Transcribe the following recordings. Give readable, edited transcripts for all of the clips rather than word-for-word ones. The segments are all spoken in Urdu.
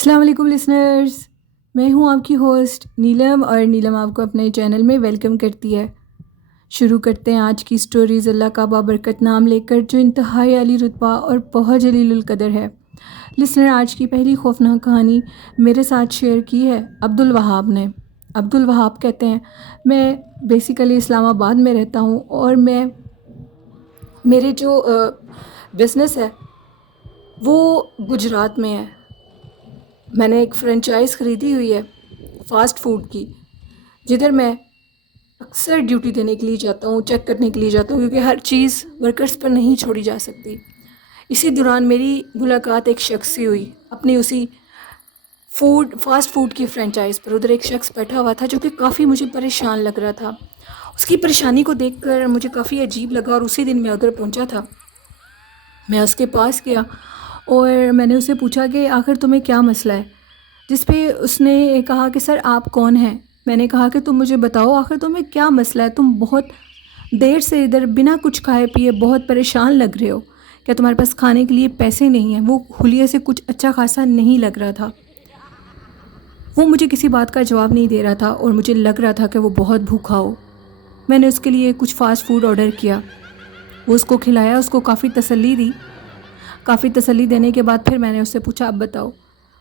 السلام علیکم لسنرز، میں ہوں آپ کی ہوسٹ نیلم، اور نیلم آپ کو اپنے چینل میں ویلکم کرتی ہے۔ شروع کرتے ہیں آج کی سٹوریز اللہ کا بابرکت نام لے کر، جو انتہائی عالی رتبہ اور بہت جلیل القدر ہے۔ لسنر، آج کی پہلی خوفناک کہانی میرے ساتھ شیئر کی ہے عبدالوہاب نے۔ عبدالوہاب کہتے ہیں، میں بیسیکلی اسلام آباد میں رہتا ہوں، اور میرے جو بزنس ہے وہ گجرات میں ہے۔ میں نے ایک فرنچائز خریدی ہوئی ہے فاسٹ فوڈ کی، جدھر میں اکثر ڈیوٹی دینے کے لیے جاتا ہوں، چیک کرنے کے لیے جاتا ہوں، کیونکہ ہر چیز ورکرز پر نہیں چھوڑی جا سکتی۔ اسی دوران میری ملاقات ایک شخص سے ہوئی، اپنی اسی فاسٹ فوڈ کی فرنچائز پر۔ ادھر ایک شخص بیٹھا ہوا تھا جو کہ کافی مجھے پریشان لگ رہا تھا۔ اس کی پریشانی کو دیکھ کر مجھے کافی عجیب لگا، اور اسی دن میں ادھر پہنچا تھا۔ میں اس کے پاس گیا اور میں نے اسے پوچھا کہ آخر تمہیں کیا مسئلہ ہے، جس پہ اس نے کہا کہ سر آپ کون ہیں؟ میں نے کہا کہ تم مجھے بتاؤ آخر تمہیں کیا مسئلہ ہے، تم بہت دیر سے ادھر بنا کچھ کھائے پیے بہت پریشان لگ رہے ہو، کیا تمہارے پاس کھانے کے لیے پیسے نہیں ہیں؟ وہ حلیے سے کچھ اچھا خاصا نہیں لگ رہا تھا۔ وہ مجھے کسی بات کا جواب نہیں دے رہا تھا، اور مجھے لگ رہا تھا کہ وہ بہت بھوکا ہو۔ میں نے اس کے لیے کچھ فاسٹ فوڈ آرڈر کیا، وہ اس کو کھلایا، اس کو کافی تسلی دی۔ کافی تسلی دینے کے بعد پھر میں نے اس سے پوچھا اب بتاؤ۔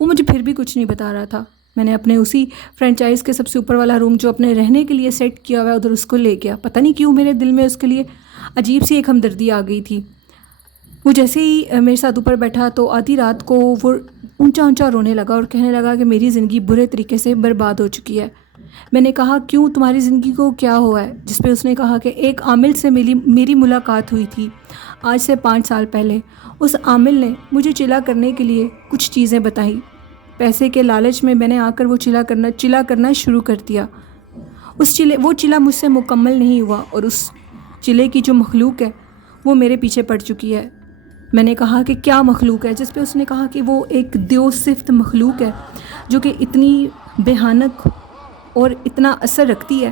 وہ مجھے پھر بھی کچھ نہیں بتا رہا تھا۔ میں نے اپنے اسی فرنچائز کے سب سے اوپر والا روم جو اپنے رہنے کے لیے سیٹ کیا ہوا ہے ادھر اس کو لے گیا۔ پتہ نہیں کیوں میرے دل میں اس کے لیے عجیب سی ایک ہمدردی آ گئی تھی۔ وہ جیسے ہی میرے ساتھ اوپر بیٹھا تو آدھی رات کو وہ اونچا اونچا رونے لگا اور کہنے لگا کہ میری زندگی برے طریقے سے برباد ہو چکی ہے۔ میں نے کہا کیوں، تمہاری زندگی کو کیا ہوا ہے؟ جس پہ اس نے کہا کہ ایک عامل سے میری ملاقات ہوئی تھی آج سے 5 سال پہلے۔ اس عامل نے مجھے چلا کرنے کے لیے کچھ چیزیں بتائیں۔ پیسے کے لالچ میں نے آ کر وہ چلا کرنا شروع کر دیا۔ وہ چلا مجھ سے مکمل نہیں ہوا، اور اس چلے کی جو مخلوق ہے وہ میرے پیچھے پڑ چکی ہے۔ میں نے کہا کہ کیا مخلوق ہے؟ جس پہ اس نے کہا کہ وہ ایک دیو صفت مخلوق ہے جو کہ اتنی بھیانک اور اتنا اثر رکھتی ہے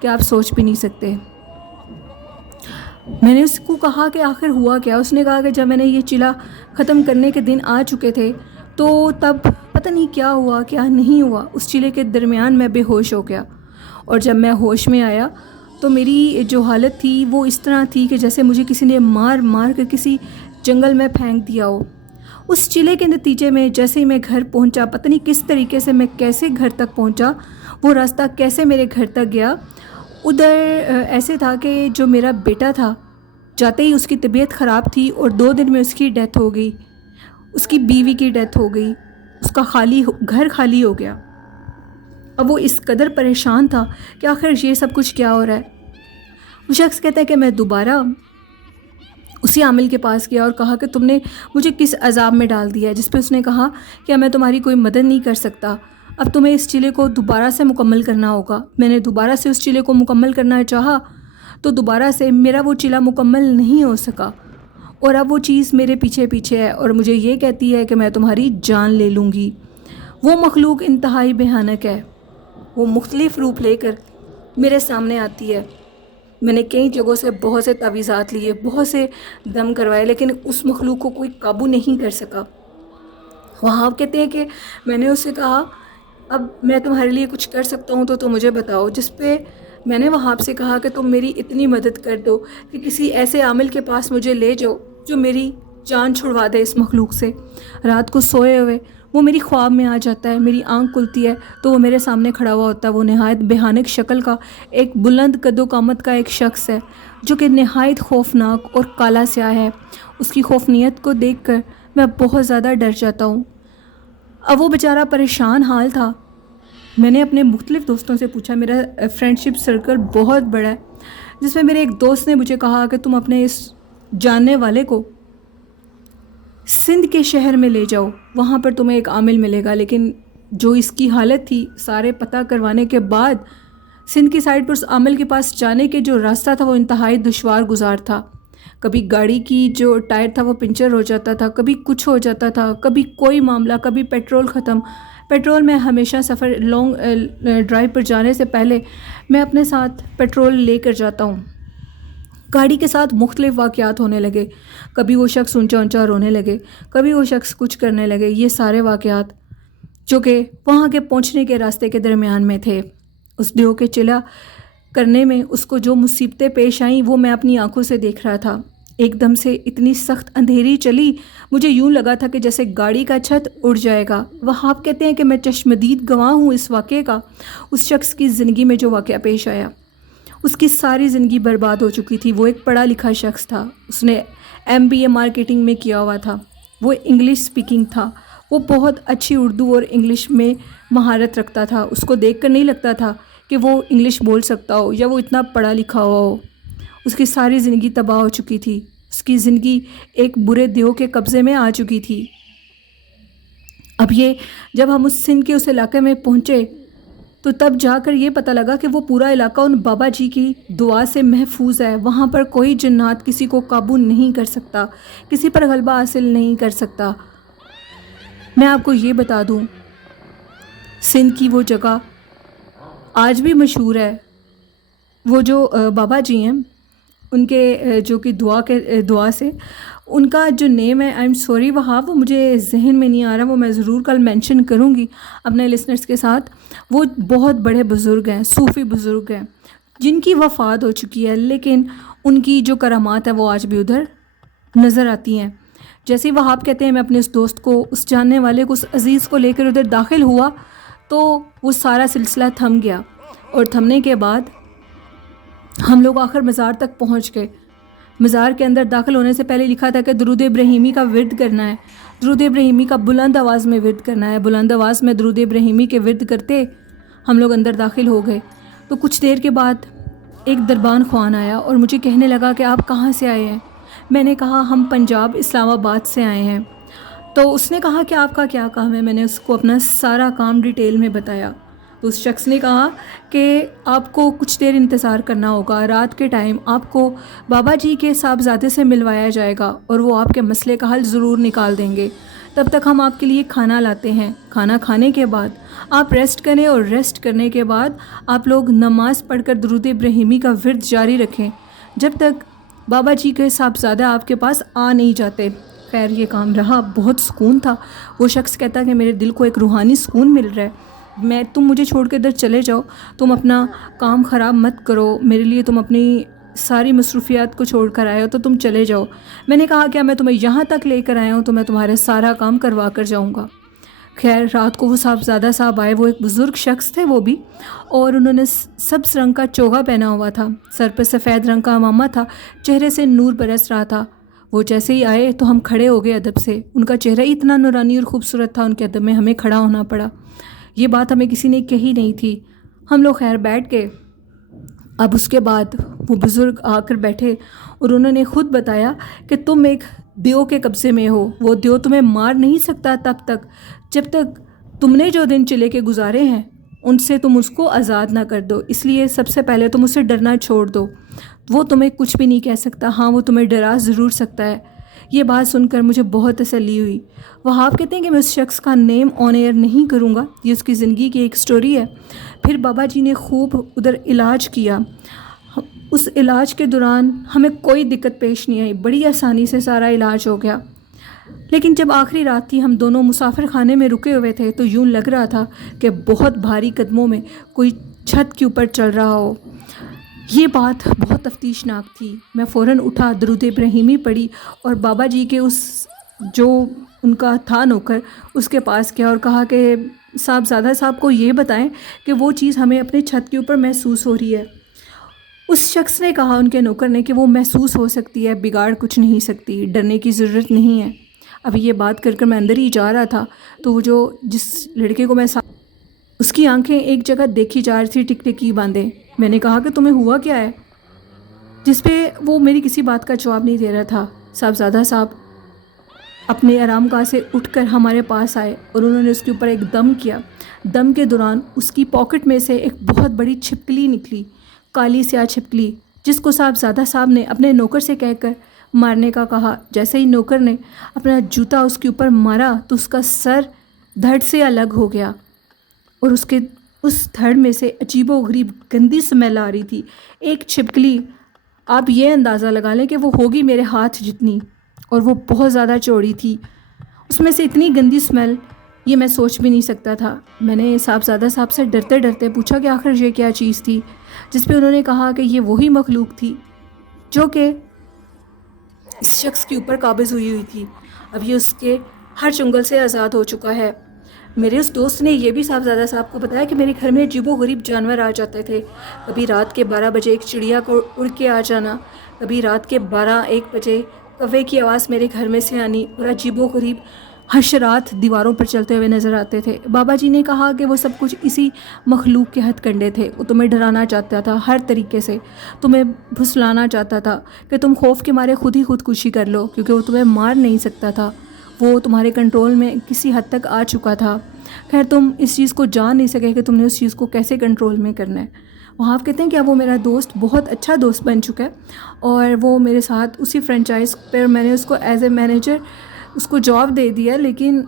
کہ آپ سوچ بھی نہیں سکتے۔ میں نے اس کو کہا کہ آخر ہوا کیا؟ اس نے کہا کہ جب میں نے یہ چلا ختم کرنے کے دن آ چکے تھے تو تب پتہ نہیں کیا ہوا کیا نہیں ہوا، اس چلے کے درمیان میں بے ہوش ہو گیا، اور جب میں ہوش میں آیا تو میری جو حالت تھی وہ اس طرح تھی کہ جیسے مجھے کسی نے مار کر کسی جنگل میں پھینک دیا ہو۔ اس چلے کے نتیجے میں جیسے ہی میں گھر پہنچا، پتہ نہیں کس طریقے سے میں کیسے گھر تک پہنچا، وہ راستہ کیسے میرے گھر تک گیا، ادھر ایسے تھا کہ جو میرا بیٹا تھا، جاتے ہی اس کی طبیعت خراب تھی اور 2 دن میں اس کی ڈیتھ ہو گئی، اس کی بیوی کی ڈیتھ ہو گئی، اس کا گھر خالی ہو گیا۔ اب وہ اس قدر پریشان تھا کہ آخر یہ سب کچھ کیا ہو رہا ہے۔ وہ شخص کہتا ہے کہ میں دوبارہ اسی عامل کے پاس گیا اور کہا کہ تم نے مجھے کس عذاب میں ڈال دیا ہے، جس پہ اس نے کہا کہ میں تمہاری کوئی مدد نہیں کر سکتا، اب تمہیں اس چلے کو دوبارہ سے مکمل کرنا ہوگا۔ میں نے دوبارہ سے اس چلے کو مکمل کرنا چاہا تو دوبارہ سے میرا وہ چلا مکمل نہیں ہو سکا، اور اب وہ چیز میرے پیچھے پیچھے ہے اور مجھے یہ کہتی ہے کہ میں تمہاری جان لے لوں گی۔ وہ مخلوق انتہائی بھیانک ہے، وہ مختلف روپ لے کر میرے سامنے آتی ہے۔ میں نے کئی جگہوں سے بہت سے تعویذات لیے، بہت سے دم کروائے، لیکن اس مخلوق کو کوئی قابو نہیں کر سکا۔ وہاں کہتے ہیں کہ میں نے اس سے کہا اب میں تمہارے لیے کچھ کر سکتا ہوں تو تم مجھے بتاؤ، جس پہ میں نے وہاں سے کہا کہ تم میری اتنی مدد کر دو کہ کسی ایسے عامل کے پاس مجھے لے جاؤ جو میری جان چھڑوا دے اس مخلوق سے۔ رات کو سوئے ہوئے وہ میری خواب میں آ جاتا ہے، میری آنکھ کھلتی ہے تو وہ میرے سامنے کھڑا ہوا ہوتا ہے۔ وہ نہایت بھیانک شکل کا ایک بلند قد و قامت کا ایک شخص ہے جو کہ نہایت خوفناک اور کالا سیاہ ہے۔ اس کی خوفنیت کو دیکھ کر میں بہت زیادہ ڈر جاتا ہوں۔ اب وہ بیچارہ پریشان حال تھا۔ میں نے اپنے مختلف دوستوں سے پوچھا، میرا فرینڈ شپ سرکل بہت بڑا ہے، جس میں میرے ایک دوست نے مجھے کہا کہ تم اپنے اس جاننے والے کو سندھ کے شہر میں لے جاؤ، وہاں پر تمہیں ایک عامل ملے گا۔ لیکن جو اس کی حالت تھی، سارے پتہ کروانے کے بعد سندھ کی سائڈ پر اس عامل کے پاس جانے کے جو راستہ تھا وہ انتہائی دشوار گزار تھا۔ کبھی گاڑی کی جو ٹائر تھا وہ پنچر ہو جاتا تھا، کبھی کچھ ہو جاتا تھا، کبھی کوئی معاملہ، کبھی پیٹرول ختم۔ پیٹرول میں ہمیشہ لانگ ڈرائیو پر جانے سے پہلے میں اپنے ساتھ پیٹرول لے کر جاتا ہوں۔ گاڑی کے ساتھ مختلف واقعات ہونے لگے، کبھی وہ شخص اونچا اونچا رونے لگے، کبھی وہ شخص کچھ کرنے لگے، یہ سارے واقعات جو کہ وہاں کے پہنچنے کے راستے کے درمیان میں تھے۔ اس دیو کے چلا کرنے میں اس کو جو مصیبتیں پیش آئیں وہ میں اپنی آنکھوں سے دیکھ رہا تھا۔ ایک دم سے اتنی سخت اندھیری چلی، مجھے یوں لگا تھا کہ جیسے گاڑی کا چھت اڑ جائے گا۔ وہاب کہتے ہیں کہ میں چشمدید گواہ ہوں اس واقعے کا، اس شخص کی زندگی میں جو واقعہ پیش آیا۔ اس کی ساری زندگی برباد ہو چکی تھی۔ وہ ایک پڑھا لکھا شخص تھا، اس نے MBA مارکیٹنگ میں کیا ہوا تھا، وہ انگلش سپیکنگ تھا، وہ بہت اچھی اردو اور انگلش میں مہارت رکھتا تھا۔ اس کو دیکھ کر نہیں لگتا تھا کہ وہ انگلش بول سکتا ہو یا وہ اتنا پڑھا لکھا ہوا ہو۔ اس کی ساری زندگی تباہ ہو چکی تھی، اس کی زندگی ایک برے دیو کے قبضے میں آ چکی تھی۔ اب یہ جب ہم اس سندھ کے اس علاقے میں پہنچے تو تب جا کر یہ پتہ لگا کہ وہ پورا علاقہ ان بابا جی کی دعا سے محفوظ ہے۔ وہاں پر کوئی جنات کسی کو قابو نہیں کر سکتا، کسی پر غلبہ حاصل نہیں کر سکتا۔ میں آپ کو یہ بتا دوں، سندھ کی وہ جگہ آج بھی مشہور ہے۔ وہ جو بابا جی ہیں ان کے جو کہ دعا سے ان کا جو نیم ہے، آئی ایم سوری وہاب، وہ مجھے ذہن میں نہیں آ رہا، وہ میں ضرور کل مینشن کروں گی اپنے لسنرز کے ساتھ۔ وہ بہت بڑے بزرگ ہیں، صوفی بزرگ ہیں جن کی وفات ہو چکی ہے، لیکن ان کی جو کرامات ہے وہ آج بھی ادھر نظر آتی ہیں۔ جیسے وہاب کہتے ہیں میں اپنے اس دوست کو، اس جاننے والے کو، اس عزیز کو لے کر ادھر داخل ہوا تو وہ سارا سلسلہ تھم گیا، اور تھمنے کے بعد ہم لوگ آخر مزار تک پہنچ گئے۔ مزار کے اندر داخل ہونے سے پہلے لکھا تھا کہ درود ابراہیمی کا ورد کرنا ہے، درود ابراہیمی کا بلند آواز میں ورد کرنا ہے۔ بلند آواز میں درود ابراہیمی کے ورد کرتے ہم لوگ اندر داخل ہو گئے تو کچھ دیر کے بعد ایک دربان خوان آیا اور مجھے کہنے لگا کہ آپ کہاں سے آئے ہیں؟ میں نے کہا ہم پنجاب اسلام آباد سے آئے ہیں۔ تو اس نے کہا کہ آپ کا کیا کام ہے؟ میں نے اس کو اپنا سارا کام ڈیٹیل میں بتایا تو اس شخص نے کہا کہ آپ کو کچھ دیر انتظار کرنا ہوگا، رات کے ٹائم آپ کو بابا جی کے صاحبزادے سے ملوایا جائے گا اور وہ آپ کے مسئلے کا حل ضرور نکال دیں گے۔ تب تک ہم آپ کے لیے کھانا لاتے ہیں، کھانا کھانے کے بعد آپ ریسٹ کریں اور ریسٹ کرنے کے بعد آپ لوگ نماز پڑھ کر درود ابراہیمی کا ورد جاری رکھیں جب تک بابا جی کے صاحبزادہ آپ کے پاس آ نہیں جاتے۔ خیر یہ کام رہا، بہت سکون تھا۔ وہ شخص کہتا کہ میرے دل کو ایک روحانی سکون مل رہا ہے، تم مجھے چھوڑ کے ادھر چلے جاؤ، تم اپنا کام خراب مت کرو، میرے لیے تم اپنی ساری مصروفیات کو چھوڑ کر آئے ہو تو تم چلے جاؤ۔ میں نے کہا کیا میں تمہیں یہاں تک لے کر آیا ہوں تو میں تمہارے سارا کام کروا کر جاؤں گا۔ خیر رات کو وہ صاحبزادہ صاحب آئے، وہ ایک بزرگ شخص تھے وہ بھی، اور انہوں نے سبز رنگ کا چوغا پہنا ہوا تھا، سر پہ سفید رنگ کا عمامہ تھا، چہرے سے نور برس رہا تھا۔ وہ جیسے ہی آئے تو ہم کھڑے ہو گئے ادب سے، ان کا چہرہ اتنا نورانی اور خوبصورت تھا، ان کے ادب میں ہمیں کھڑا ہونا پڑا۔ یہ بات ہمیں کسی نے کہی نہیں تھی۔ ہم لوگ خیر بیٹھ گئے۔ اب اس کے بعد وہ بزرگ آ کر بیٹھے اور انہوں نے خود بتایا کہ تم ایک دیو کے قبضے میں ہو، وہ دیو تمہیں مار نہیں سکتا تب تک جب تک تم نے جو دن چلے کے گزارے ہیں ان سے تم اس کو آزاد نہ کر دو، اس لیے سب سے پہلے تم اسے ڈرنا چھوڑ دو۔ وہ تمہیں کچھ بھی نہیں کہہ سکتا، ہاں وہ تمہیں ڈرا ضرور سکتا ہے۔ یہ بات سن کر مجھے بہت تسلی ہوئی۔ وہاب کہتے ہیں کہ میں اس شخص کا نیم آن ایئر نہیں کروں گا، یہ اس کی زندگی کی ایک سٹوری ہے۔ پھر بابا جی نے خوب ادھر علاج کیا۔ اس علاج کے دوران ہمیں کوئی دقت پیش نہیں آئی، بڑی آسانی سے سارا علاج ہو گیا۔ لیکن جب آخری رات تھی، ہم دونوں مسافر خانے میں رکے ہوئے تھے تو یوں لگ رہا تھا کہ بہت بھاری قدموں میں کوئی چھت کے اوپر چل رہا ہو۔ یہ بات بہت تفتیشناک تھی۔ میں فوراً اٹھا، درود ابراہیمی پڑھی اور بابا جی کے اس جو ان کا تھا نوکر اس کے پاس گیا اور کہا کہ صاحبزادہ صاحب کو یہ بتائیں کہ وہ چیز ہمیں اپنے چھت کے اوپر محسوس ہو رہی ہے۔ اس شخص نے کہا، ان کے نوکر نے، کہ وہ محسوس ہو سکتی ہے، بگاڑ کچھ نہیں سکتی، ڈرنے کی ضرورت نہیں ہے۔ ابھی یہ بات کر کر میں اندر ہی جا رہا تھا تو وہ جو جس لڑکے کو میں اس کی آنکھیں ایک جگہ دیکھی جا رہی تھی ٹکٹکی باندھے۔ میں نے کہا کہ تمہیں ہوا کیا ہے؟ جس پہ وہ میری کسی بات کا جواب نہیں دے رہا تھا۔ صاحبزادہ صاحب اپنے آرام گاہ سے اٹھ کر ہمارے پاس آئے اور انہوں نے اس کے اوپر ایک دم کیا۔ دم کے دوران اس کی پاکٹ میں سے ایک بہت بڑی چھپکلی نکلی، کالی سیاہ چھپکلی، جس کو صاحبزادہ صاحب نے اپنے نوکر سے کہہ کر مارنے کا کہا۔ جیسے ہی نوکر نے اپنا جوتا اس کے اوپر مارا تو اس کا سر دھڑ سے الگ ہو گیا اور اس دھڑ میں سے عجیب و غریب گندی سمیل آ رہی تھی۔ ایک چھپکلی، آپ یہ اندازہ لگا لیں کہ وہ ہوگی میرے ہاتھ جتنی، اور وہ بہت زیادہ چوڑی تھی۔ اس میں سے اتنی گندی سمیل یہ میں سوچ بھی نہیں سکتا تھا۔ میں نے صاحبزادہ صاحب سے ڈرتے ڈرتے پوچھا کہ آخر یہ کیا چیز تھی، جس پہ انہوں نے کہا کہ یہ وہی مخلوق تھی جو کہ اس شخص کے اوپر قابض ہوئی تھی، اب یہ اس کے ہر چنگل سے آزاد ہو چکا ہے۔ میرے اس دوست نے یہ بھی صاحبزادہ صاحب کو بتایا کہ میرے گھر میں عجیب و غریب جانور آ جاتے تھے، کبھی رات کے 12 بجے ایک چڑیا کو اڑ کے آ جانا، کبھی رات کے 12-1 بجے کوے کی آواز میرے گھر میں سے آنی، اور عجیب و غریب حشرات دیواروں پر چلتے ہوئے نظر آتے تھے۔ بابا جی نے کہا کہ وہ سب کچھ اسی مخلوق کے ہتھ کنڈے تھے، وہ تمہیں ڈرانا چاہتا تھا، ہر طریقے سے تمہیں بھسلانا چاہتا تھا کہ تم خوف کے مارے خود ہی خودکشی کر لو، کیونکہ وہ تمہیں مار نہیں سکتا تھا، وہ تمہارے کنٹرول میں کسی حد تک آ چکا تھا۔ خیر تم اس چیز کو جان نہیں سکے کہ تم نے اس چیز کو کیسے کنٹرول میں کرنا ہے۔ وہاں آپ کہتے ہیں کہ اب وہ میرا دوست بہت اچھا دوست بن چکا ہے، اور وہ میرے ساتھ اسی فرنچائز پر میں نے اس کو ایز اے مینیجر اس کو جاب دے دیا، لیکن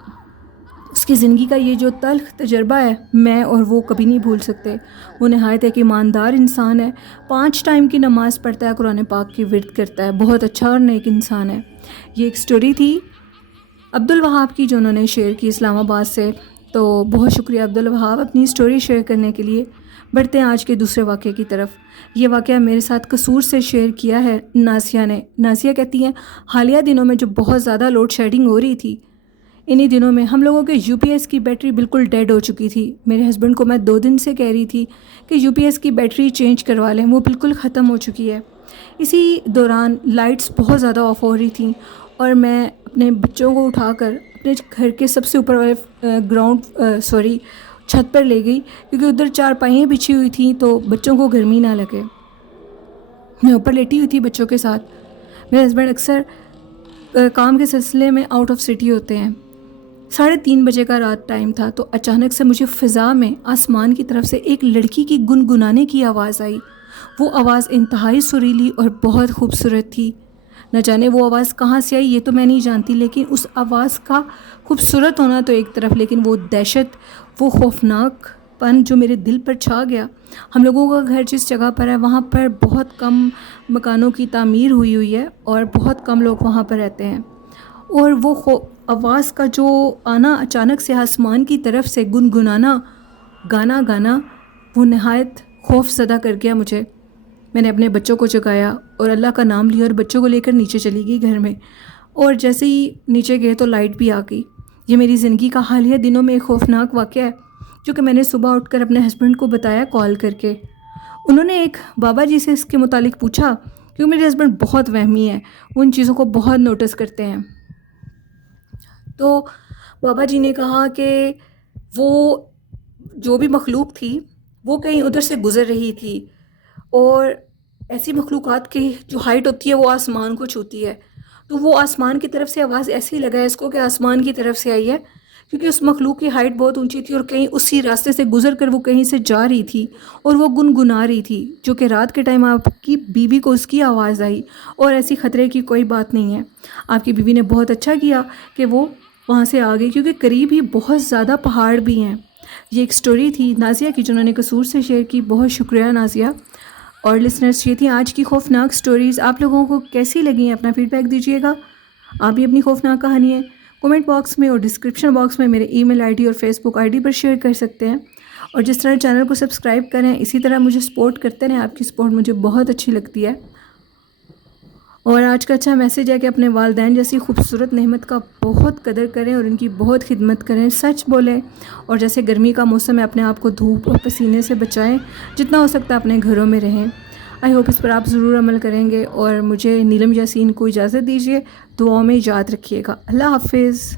اس کی زندگی کا یہ جو تلخ تجربہ ہے میں اور وہ کبھی نہیں بھول سکتے۔ وہ نہایت ایک ایماندار انسان ہے، 5 ٹائم کی نماز پڑھتا ہے، قرآن پاک کی ورد کرتا ہے، بہت اچھا اور نیک انسان ہے۔ یہ ایک سٹوری تھی عبدالوہاب کی جو انہوں نے شیئر کی اسلام آباد سے، تو بہت شکریہ عبدالوہاب اپنی سٹوری شیئر کرنے کے لیے۔ بڑھتے ہیں آج کے دوسرے واقعے کی طرف۔ یہ واقعہ میرے ساتھ قصور سے شیئر کیا ہے نازیہ نے۔ نازیہ کہتی ہیں حالیہ دنوں میں جو بہت زیادہ لوڈ شیڈنگ ہو رہی تھی، انہی دنوں میں ہم لوگوں کے یو پی ایس کی بیٹری بالکل ڈیڈ ہو چکی تھی۔ میرے ہسبینڈ کو میں 2 دن سے کہہ رہی تھی کہ یو پی ایس کی بیٹری چینج کروا لیں، وہ بالکل ختم ہو چکی ہے۔ اسی دوران لائٹس بہت زیادہ آف ہو رہی تھیں، اور میں اپنے بچوں کو اٹھا کر اپنے گھر کے سب سے اوپر والے چھت پر لے گئی، کیونکہ ادھر 4 پائیاں بچھی ہوئی تھیں تو بچوں کو گرمی نہ لگے۔ میں اوپر لیٹی ہوئی تھی بچوں کے ساتھ۔ میرے ہسبینڈ اکثر کام کے سلسلے میں آؤٹ آف سٹی ہوتے ہیں۔ 3:30 بجے کا رات ٹائم تھا، تو اچانک سے مجھے فضا میں آسمان کی طرف سے ایک لڑکی کی گنگنانے کی آواز آئی۔ وہ آواز انتہائی سریلی اور بہت خوبصورت تھی۔ نہ جانے وہ آواز کہاں سے آئی یہ تو میں نہیں جانتی، لیکن اس آواز کا خوبصورت ہونا تو ایک طرف، لیکن وہ دہشت، وہ خوفناک پن جو میرے دل پر چھا گیا۔ ہم لوگوں کا گھر جس جگہ پر ہے وہاں پر بہت کم مکانوں کی تعمیر ہوئی ہے، اور بہت کم لوگ وہاں پر رہتے ہیں، اور وہ آواز کا جو آنا اچانک سے آسمان کی طرف سے گنگنانا، گانا، وہ نہایت خوف زدہ کر گیا مجھے۔ میں نے اپنے بچوں کو جگایا اور اللہ کا نام لیا، اور بچوں کو لے کر نیچے چلی گئی گھر میں، اور جیسے ہی نیچے گئے تو لائٹ بھی آ گئی۔ یہ میری زندگی کا حالیہ دنوں میں ایک خوفناک واقعہ ہے، جو کہ میں نے صبح اٹھ کر اپنے ہسبینڈ کو بتایا کال کر کے۔ انہوں نے ایک بابا جی سے اس کے متعلق پوچھا، کیونکہ میرے ہسبینڈ بہت وہمی ہیں، وہ ان چیزوں کو بہت نوٹس کرتے ہیں۔ تو بابا جی نے کہا کہ وہ جو بھی مخلوق تھی وہ کہیں ادھر سے گزر رہی تھی، اور ایسی مخلوقات کی جو ہائٹ ہوتی ہے وہ آسمان کو چھوتی ہے، تو وہ آسمان کی طرف سے آواز ایسی لگا ہے اس کو کہ آسمان کی طرف سے آئی ہے، کیونکہ اس مخلوق کی ہائٹ بہت اونچی تھی، اور کہیں اسی راستے سے گزر کر وہ کہیں سے جا رہی تھی، اور وہ گنگنا رہی تھی، جو کہ رات کے ٹائم آپ کی بیوی کو اس کی آواز آئی، اور ایسی خطرے کی کوئی بات نہیں ہے۔ آپ کی بیوی نے بہت اچھا کیا کہ وہ وہاں سے آ گئی، کیونکہ قریب ہی بہت زیادہ پہاڑ بھی ہیں۔ یہ ایک سٹوری تھی نازیہ کی، جنہوں نے قصور سے شیئر کی۔ بہت شکریہ نازیہ۔ اور لسنرز، یہ تھی آج کی خوفناک سٹوریز۔ آپ لوگوں کو کیسی لگیں اپنا فیڈ بیک دیجیے گا۔ آپ بھی اپنی خوفناک کہانی ہے کومنٹ باکس میں اور ڈسکرپشن باکس میں میرے ای میل آئی ڈی اور فیس بک آئی ڈی پر شیئر کر سکتے ہیں، اور جس طرح چینل کو سبسکرائب کریں، اسی طرح مجھے سپورٹ کرتے رہیں۔ آپ کی سپورٹ مجھے بہت اچھی لگتی ہے۔ اور آج کا اچھا میسیج ہے کہ اپنے والدین جیسی خوبصورت نعمت کا بہت قدر کریں اور ان کی بہت خدمت کریں، سچ بولیں، اور جیسے گرمی کا موسم ہے اپنے آپ کو دھوپ اور پسینے سے بچائیں، جتنا ہو سکتا ہے اپنے گھروں میں رہیں۔ آئی ہوپ اس پر آپ ضرور عمل کریں گے، اور مجھے نیلم یاسین کو اجازت دیجیے، دعاؤں میں یاد رکھیے گا۔ اللہ حافظ۔